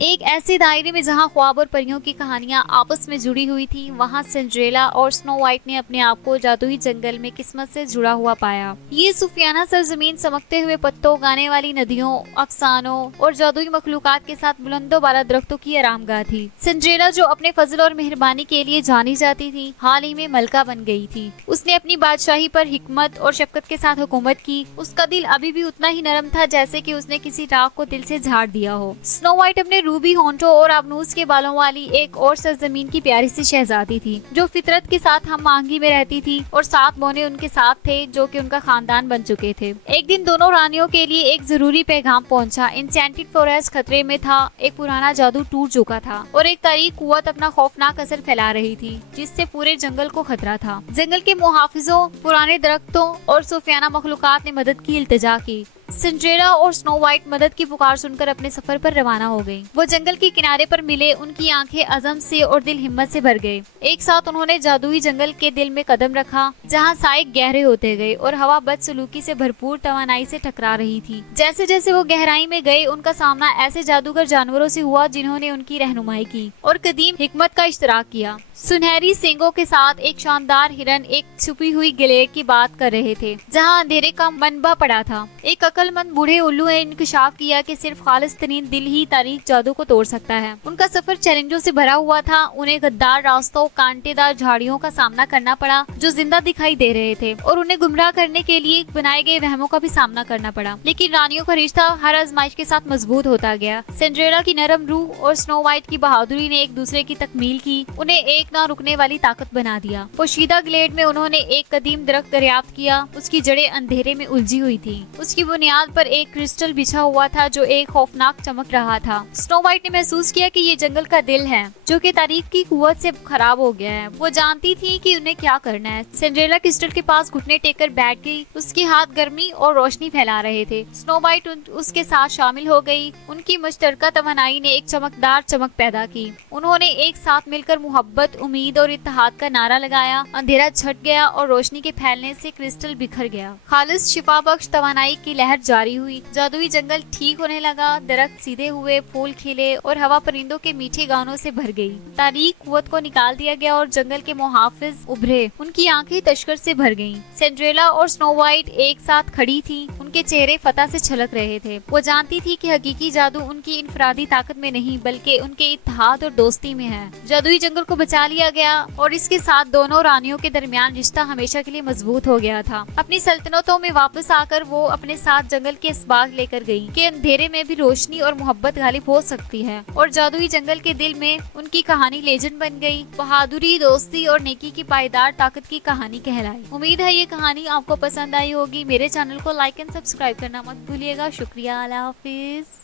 ایک ایسے دائرے میں جہاں خواب اور پریوں کی کہانیاں آپس میں جڑی ہوئی تھی، وہاں سنڈریلا اور سنو وائٹ نے اپنے آپ کو جادوئی جنگل میں قسمت سے جڑا ہوا پایا۔ یہ صوفیانہ سرزمین چمکتے ہوئے پتوں، گانے والی ندیوں، افسانوں اور جادوئی مخلوقات کے ساتھ بلند و بالا درختوں کی آرام گاہ تھی۔ سنڈریلا، جو اپنے فضل اور مہربانی کے لیے جانی جاتی تھی، حال ہی میں ملکہ بن گئی تھی۔ اس نے اپنی بادشاہی پر حکمت اور شفقت کے ساتھ حکومت کی۔ اس کا دل ابھی بھی اتنا ہی نرم تھا جیسے کہ اس نے کسی راکھ کو دل سے جھاڑ دیا ہو۔ سنو وائٹ اپنے روبی ہونٹوں اور آبنوس کے بالوں والی ایک اور سرزمین کی پیاری سی شہزادی تھی، جو فطرت کے ساتھ ہم آہنگی میں رہتی تھی، اور 7 بونے ان کے ساتھ تھے جو کہ ان کا خاندان بن چکے تھے۔ ایک دن دونوں رانیوں کے لیے ایک ضروری پیغام پہنچا۔ انچینٹڈ فوریسٹ خطرے میں تھا، ایک پرانا جادو ٹوٹ چکا تھا اور ایک تاریک قوت اپنا خوفناک اثر پھیلا رہی تھی، جس سے پورے جنگل کو خطرہ تھا۔ جنگل کے محافظوں، پرانے درختوں اور صوفیانہ مخلوقات نے مدد کی التجا کی۔ سنڈریلا اور سنو وائٹ مدد کی پکار سن کر اپنے سفر پر روانہ ہو گئی۔ وہ جنگل کے کنارے پر ملے، ان کی آنکھیں عزم سے اور دل ہمت سے بھر گئے۔ ایک ساتھ انہوں نے جادوئی جنگل کے دل میں قدم رکھا، جہاں سائے گہرے ہوتے گئے اور ہوا بد سلوکی سے بھرپور توانائی سے ٹکرا رہی تھی۔ جیسے جیسے وہ گہرائی میں گئے، ان کا سامنا ایسے جادوگر جانوروں سے ہوا جنہوں نے ان کی رہنمائی کی اور قدیم حکمت کا اشتراک کیا۔ سنہری سینگوں کے ساتھ ایک شاندار ہرن ایک چھپی ہوئی گلیڈ کی بات کر رہے تھے، جہاں اندھیرے کا منبع پڑا تھا۔ ایک عقل مند بوڑھے الو نے انکشاف کیا کہ صرف خالص ترین دل ہی تاریخ جادو کو توڑ سکتا ہے۔ ان کا سفر چیلنجوں سے بھرا ہوا تھا، انہیں غدار راستوں، کانٹے دار جھاڑیوں کا سامنا کرنا پڑا جو زندہ دکھائی دے رہے تھے، اور انہیں گمراہ کرنے کے لیے بنائے گئے وہموں کا بھی سامنا کرنا پڑا۔ لیکن رانیوں کا رشتہ ہر آزمائش کے ساتھ مضبوط ہوتا گیا۔ سنڈریلا کی نرم روح اور سنو وائٹ کی بہادری نے ایک دوسرے کی تکمیل کی، انہیں ایک نہ رکنے والی طاقت بنا دیا۔ پوشیدہ گلیڈ میں انہوں نے ایک قدیم درخت دریافت کیا، اس کی جڑیں اندھیرے میں الجھی ہوئی تھی۔ اس کی بنیاد پر ایک کرسٹل بچھا ہوا تھا جو ایک خوفناک چمک رہا تھا۔ سنو وائٹ نے محسوس کیا کہ یہ جنگل کا دل ہے، جو کہ تاریخ کی قوت سے خراب ہو گیا ہے۔ وہ جانتی تھی کہ انہیں کیا کرنا ہے۔ سنڈریلا کرسٹل کے پاس گھٹنے ٹیک کر بیٹھ گئی، اس کے ہاتھ گرمی اور روشنی پھیلا رہے تھے۔ سنو وائٹ اس کے ساتھ شامل ہو گئی، ان کی مشترکہ توانائی نے ایک چمکدار چمک پیدا کی۔ انہوں نے ایک ساتھ مل کر محبت، امید اور اتحاد کا نعرہ لگایا۔ اندھیرا چھٹ گیا اور روشنی کے پھیلنے سے کرسٹل بکھر گیا۔ خالص شفا بخش توانائی کی لہر جاری ہوئی۔ جادوئی جنگل ٹھیک ہونے لگا، درخت سیدھے ہوئے، پھول کھلے اور ہوا پرندوں کے میٹھے گانوں سے بھر گئی۔ تاریک قوت کو نکال دیا گیا اور جنگل کے محافظ ابھرے، ان کی آنکھیں تشکر سے بھر گئیں۔ سنڈریلا اور سنو وائٹ ایک ساتھ کھڑی تھی، ان کے چہرے فتح سے چھلک رہے تھے۔ وہ جانتی تھی کہ حقیقی جادو ان کی انفرادی طاقت میں نہیں بلکہ ان کے اتحاد اور دوستی میں ہے۔ جادوئی جنگل کو بچا لیا گیا اور اس کے ساتھ دونوں رانیوں کے درمیان رشتہ ہمیشہ کے لیے مضبوط ہو گیا تھا۔ اپنی سلطنتوں میں واپس آ کر وہ اپنے ساتھ جنگل کے اسباق لے کر گئی کہ اندھیرے میں بھی روشنی اور محبت غالب ہو سکتی ہے، اور جادوئی جنگل کے دل میں ان کی کہانی لیجنڈ بن گئی، بہادری، دوستی اور نیکی کی پائیدار طاقت کی کہانی کہلائی۔ امید ہے یہ کہانی آپ کو پسند آئی ہوگی۔ میرے چینل کو لائک اینڈ سبسکرائب کرنا مت بھولیے گا۔ شکریہ، اللہ حافظ۔